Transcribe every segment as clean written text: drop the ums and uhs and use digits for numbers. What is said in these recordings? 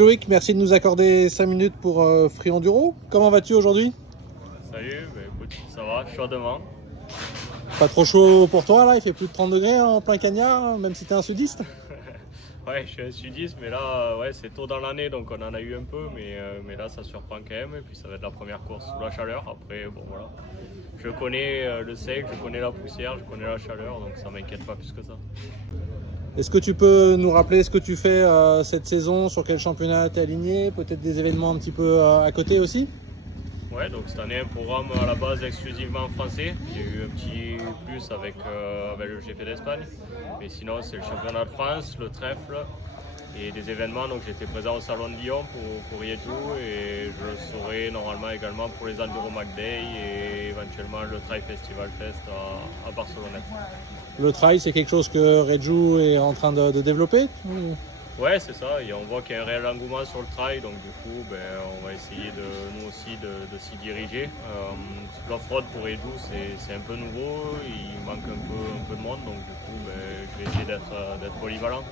Loïc, merci de nous accorder 5 minutes pour Free Enduro. Comment vas-tu aujourd'hui? Salut, écoute, ça va, chaudement. Pas trop chaud pour toi là? Il fait plus de 30 degrés en plein cagnard, même si t'es un sudiste? Ouais, je suis un sudiste, mais là, ouais, c'est tôt dans l'année, donc on en a eu un peu, mais là, ça surprend quand même. Et puis ça va être la première course sous la chaleur. Après, bon voilà, je connais le sec, je connais la poussière, je connais la chaleur, donc ça m'inquiète pas plus que ça. Est-ce que tu peux nous rappeler ce que tu fais cette saison, sur quel championnat tu es aligné, peut-être des événements un petit peu à côté aussi? Ouais, donc cette année, un programme à la base exclusivement français. Il y a eu un petit plus avec le GP d'Espagne. Mais sinon, c'est le championnat de France, le trèfle et des événements. Donc j'étais présent au Salon de Lyon pour Rieju et je le serai normalement également pour les Enduro McDay et éventuellement le Trail Festival Fest à Barcelonnette. Le trail, c'est quelque chose que Rieju est en train de développer? Ouais, c'est ça, et on voit qu'il y a un réel engouement sur le trail, donc du coup on va essayer nous aussi de s'y diriger. L'off-road pour Rieju c'est un peu nouveau, il manque un peu de monde, donc du coup je vais essayer d'être polyvalent.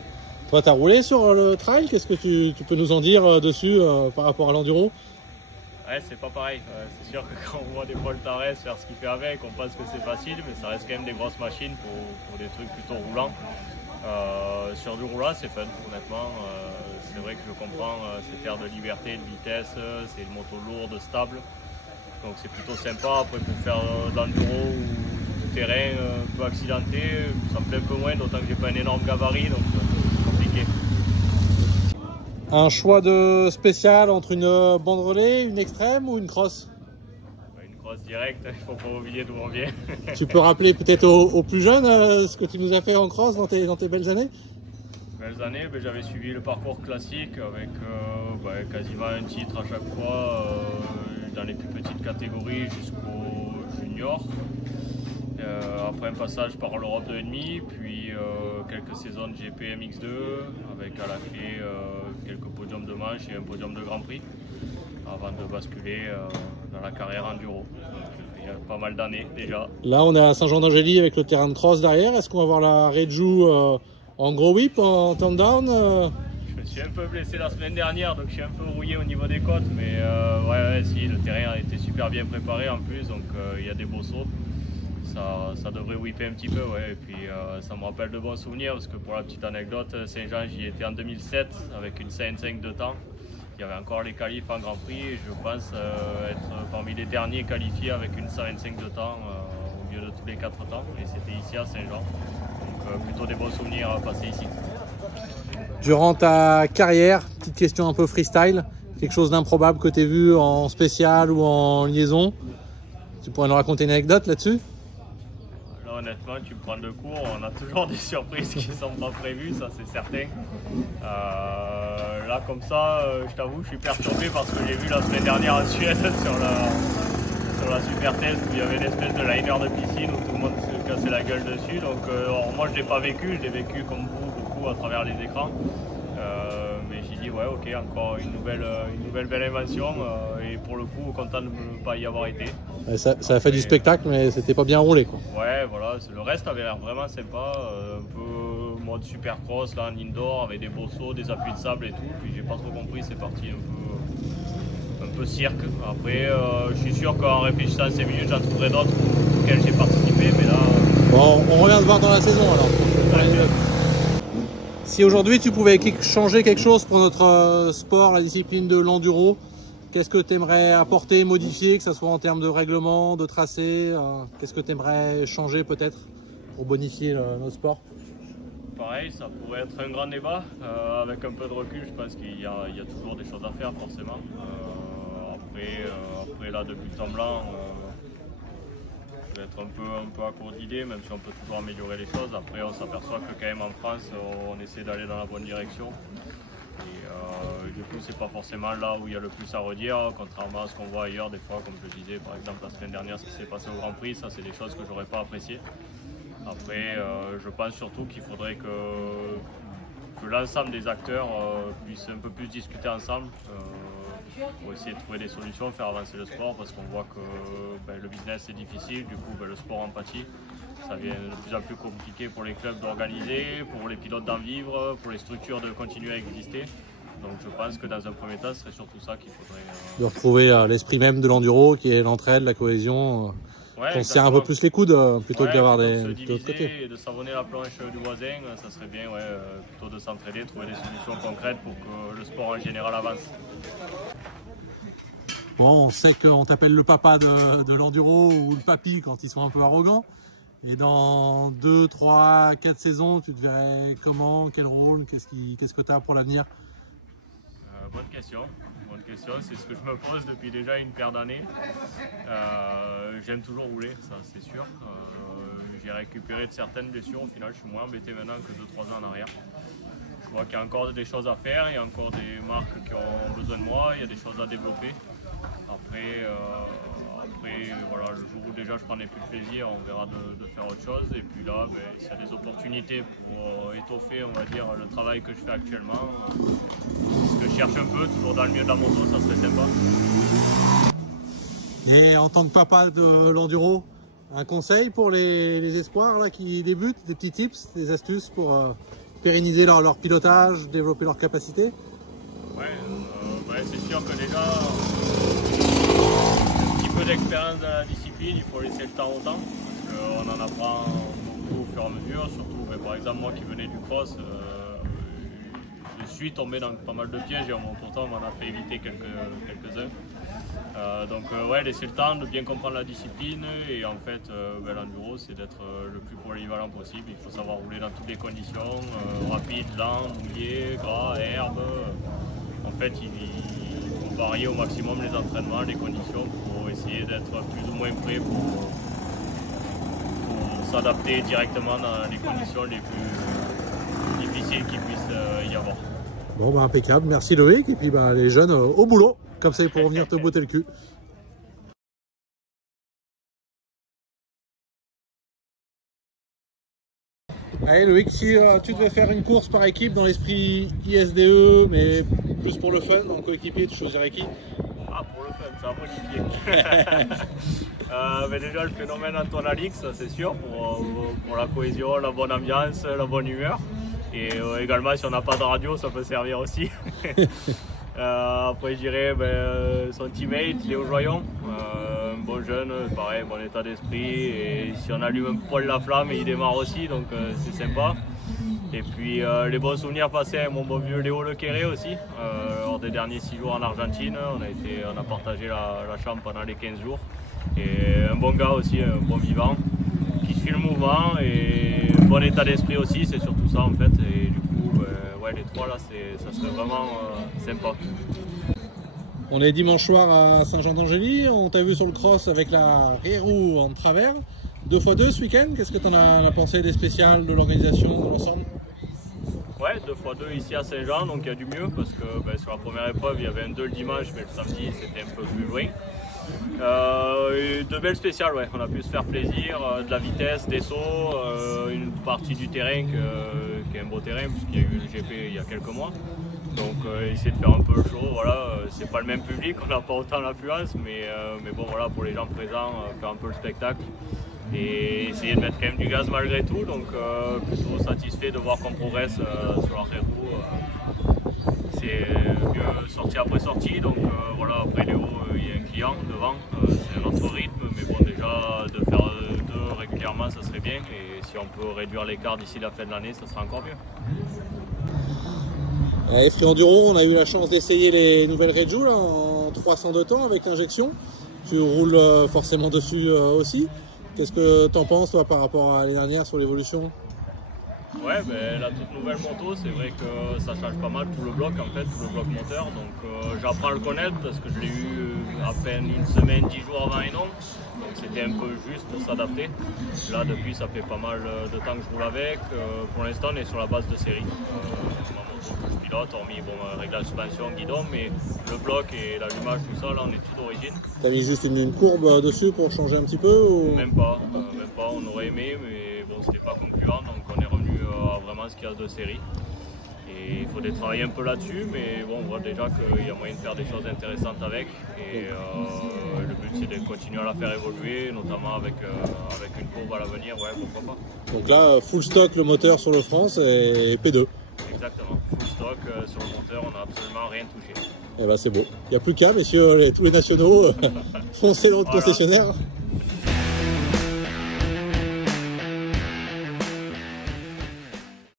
Toi tu as roulé sur le trail, qu'est-ce que tu peux nous en dire dessus par rapport à l'enduro? Ouais, c'est pas pareil, c'est sûr que quand on voit des Paul Tarres faire ce qu'il fait avec, on pense que c'est facile, mais ça reste quand même des grosses machines pour des trucs plutôt roulants. Sur du roulant c'est fun, honnêtement, c'est vrai que je comprends cette air de liberté, de vitesse, c'est une moto lourde, stable, donc c'est plutôt sympa. Après pour faire de l'enduro ou du terrain un peu accidenté, ça me plaît un peu moins, d'autant que j'ai pas un énorme gabarit, donc c'est compliqué. Un choix de spécial entre une bande relais, une extrême ou une cross? Direct, il ne faut pas oublier d'où on vient. Tu peux rappeler peut-être aux plus jeunes ce que tu nous as fait en cross dans tes belles années? Belles années, j'avais suivi le parcours classique avec quasiment un titre à chaque fois dans les plus petites catégories jusqu'au junior. Après un passage par l'Europe 2,5, puis quelques saisons de GP MX2 avec à la clé quelques podiums de manche et un podium de Grand Prix avant de basculer dans la carrière enduro. Il y a pas mal d'années déjà. Là on est à Saint-Jean-d'Angély avec le terrain de cross derrière. Est-ce qu'on va voir la Rieju en gros whip, en turn-down? Je me suis un peu blessé la semaine dernière, donc je suis un peu rouillé au niveau des côtes, mais ouais, si, le terrain a été super bien préparé en plus, donc il y a des beaux sauts. Ça devrait whipper un petit peu, ouais. Et puis ça me rappelle de bons souvenirs, parce que pour la petite anecdote, Saint-Jean, j'y étais en 2007 avec une CN5 de temps. Il y avait encore les qualifs en Grand Prix et je pense être parmi les derniers qualifiés avec une 125 de temps au milieu de tous les 4 temps, et c'était ici à Saint-Jean. Donc plutôt des bons souvenirs à passer ici. Durant ta carrière, petite question un peu freestyle, quelque chose d'improbable que tu as vu en spécial ou en liaison? Tu pourrais nous raconter une anecdote là-dessus? Là honnêtement, tu me prends de court, on a toujours des surprises qui ne sont pas prévues, ça c'est certain. Là comme ça, je t'avoue, je suis perturbé parce que j'ai vu la semaine dernière en Suède sur la Super Test où il y avait une espèce de liner de piscine où tout le monde se cassait la gueule dessus. Donc moi je ne l'ai pas vécu, je l'ai vécu comme vous beaucoup à travers les écrans. Mais j'ai dit ouais ok, encore une nouvelle belle invention et pour le coup content de ne pas y avoir été. Ça a fait du spectacle mais c'était pas bien roulé quoi. Ouais voilà, le reste avait l'air vraiment sympa, un peu mode supercross là en indoor avec des beaux sauts, des appuis de sable et tout, puis j'ai pas trop compris, c'est parti un peu cirque. Après je suis sûr qu'en réfléchissant à 5 minutes j'en trouverai d'autres auxquels j'ai participé, mais là... Bon, on revient te voir dans la saison alors. Si aujourd'hui tu pouvais changer quelque chose pour notre sport, la discipline de l'enduro, qu'est-ce que tu aimerais apporter, modifier, que ce soit en termes de règlement, de tracé? Qu'est-ce que tu aimerais changer peut-être pour bonifier notre sport? Pareil, ça pourrait être un grand débat. Avec un peu de recul, je pense qu'il y a toujours des choses à faire forcément. Après là, depuis le temps blanc, je vais être un peu à court d'idées, même si on peut toujours améliorer les choses. Après, on s'aperçoit que quand même en France, on essaie d'aller dans la bonne direction. Et du coup, c'est pas forcément là où il y a le plus à redire, contrairement à ce qu'on voit ailleurs des fois, comme je le disais, par exemple la semaine dernière, ce qui s'est passé au Grand Prix, ça c'est des choses que j'aurais pas appréciées. Après, je pense surtout qu'il faudrait que l'ensemble des acteurs puissent un peu plus discuter ensemble pour essayer de trouver des solutions, faire avancer le sport, parce qu'on voit que le business est difficile, du coup le sport en pâtit. Ça devient de plus en plus compliqué pour les clubs d'organiser, pour les pilotes d'en vivre, pour les structures de continuer à exister. Donc je pense que dans un premier temps, ce serait surtout ça qu'il faudrait... De retrouver l'esprit même de l'enduro qui est l'entraide, la cohésion, qu'on se serre un peu plus les coudes plutôt que d'avoir des de l'autre côté. Et de savonner la planche du voisin, ça serait bien, plutôt de s'entraider, trouver des solutions concrètes pour que le sport en général avance. Bon, on sait qu'on t'appelle le papa de l'enduro ou le papy quand ils sont un peu arrogants. Et dans 2, 3, 4 saisons, tu te verrais comment, quel rôle, qu'est-ce que tu as pour l'avenir? Bonne question, c'est ce que je me pose depuis déjà une paire d'années. J'aime toujours rouler, ça c'est sûr. J'ai récupéré de certaines blessures, au final je suis moins embêté maintenant que 2-3 ans en arrière. Je vois qu'il y a encore des choses à faire, il y a encore des marques qui ont besoin de moi, il y a des choses à développer. Après voilà, le jour où déjà je prendrai plus de plaisir, on verra de faire autre chose. Et puis là, s'il y a des opportunités pour étoffer, on va dire, le travail que je fais actuellement, ce que je cherche un peu, toujours dans le milieu de la moto, ça serait sympa. Et en tant que papa de l'enduro, un conseil pour les espoirs là, qui débutent, des petits tips, des astuces pour pérenniser leur pilotage, développer leur capacité? C'est sûr que déjà, d'expérience dans la discipline, il faut laisser le temps au temps, parce qu'on en apprend beaucoup au fur et à mesure, surtout par exemple moi qui venais du cross, je suis tombé dans pas mal de pièges et pourtant on m'en a fait éviter quelques-uns. Donc laisser le temps de bien comprendre la discipline et en fait l'enduro c'est d'être le plus polyvalent possible, il faut savoir rouler dans toutes les conditions, rapide, lent, mouillé, gras, herbe, en fait il faut varier au maximum les entraînements, les conditions pour essayer d'être plus ou moins prêt pour s'adapter directement dans les conditions les plus difficiles qu'il puisse y avoir. Bon impeccable, merci Loïc, et puis les jeunes au boulot, comme ça ils pourront venir te botter le cul. Allez Loïc, si tu devais faire une course par équipe dans l'esprit ISDE, mais plus pour le fun, en coéquipier, tu choisirais qui? Pour le fun, c'est un bon équipier. Déjà le phénomène Antoine Alix, c'est sûr, pour la cohésion, la bonne ambiance, la bonne humeur. Et également si on n'a pas de radio, ça peut servir aussi. Après je dirais son teammate, Léo Joyon, un bon jeune, pareil, bon état d'esprit, et si on allume un poil la flamme, il démarre aussi, donc c'est sympa. Et puis les bons souvenirs passés avec mon bon vieux Léo Lequéré aussi, lors des derniers 6 jours en Argentine, on a partagé la chambre pendant les 15 jours. Et un bon gars aussi, un bon vivant, qui suit le mouvement et un bon état d'esprit aussi, c'est surtout ça en fait. Et du coup, les trois là, ça serait vraiment sympa. On est dimanche soir à Saint-Jean-d'Angély, on t'a vu sur le cross avec la rear-roue en travers. 2x2 ce week-end, qu'est-ce que tu en as pensé des spéciales, de l'organisation, de l'ensemble? Ouais, 2x2 ici à Saint-Jean, donc il y a du mieux parce que sur la première épreuve il y avait un 2 le dimanche, mais le samedi c'était un peu plus loin. De belles spéciales, ouais. On a pu se faire plaisir, de la vitesse, des sauts, une partie du terrain qui est un beau terrain puisqu'il y a eu le GP il y a quelques mois. Donc essayer de faire un peu le show, voilà, c'est pas le même public, on n'a pas autant l'affluence, mais bon voilà, pour les gens présents, faire un peu le spectacle et essayer de mettre quand même du gaz malgré tout, donc plutôt satisfait de voir qu'on progresse sur la rear-roue. C'est mieux sortie après sortie, donc voilà, après Léo, il y a un client devant, c'est un autre rythme, mais bon déjà de faire 2 régulièrement ça serait bien, et si on peut réduire l'écart d'ici la fin de l'année, ça sera encore mieux. Allez, Free Enduro, on a eu la chance d'essayer les nouvelles Reju là, en 302 temps avec l'injection. Tu roules forcément dessus aussi. Qu'est-ce que tu en penses toi par rapport à l'année dernière sur l'évolution? Ouais, la toute nouvelle moto, c'est vrai que ça change pas mal tout le bloc en fait, tout le bloc moteur. Donc j'apprends à le connaître parce que je l'ai eu à peine une semaine, 10 jours avant Hénon. Donc c'était un peu juste pour s'adapter. Là depuis ça fait pas mal de temps que je roule avec. Pour l'instant on est sur la base de série. Ma moto que je pilote, hormis réglage suspension, guidon, mais le bloc et l'allumage, tout ça, là on est tout d'origine. T'as mis juste une courbe dessus pour changer un petit peu ou... Même pas, on aurait aimé, mais bon c'était pas concluant, donc on est revenu à vraiment ce qu'il y a de série. Et il faudrait travailler un peu là-dessus, mais bon, on voit déjà qu'il y a moyen de faire des choses intéressantes avec. Et le but c'est de continuer à la faire évoluer, notamment avec une courbe à l'avenir, ouais, pourquoi pas. Donc là, full stock le moteur sur le France et P2. Exactement. full stock sur le moteur, on n'a absolument rien touché. Eh ben c'est beau. Il n'y a plus qu'à, messieurs, tous les nationaux, foncez dans le concessionnaire.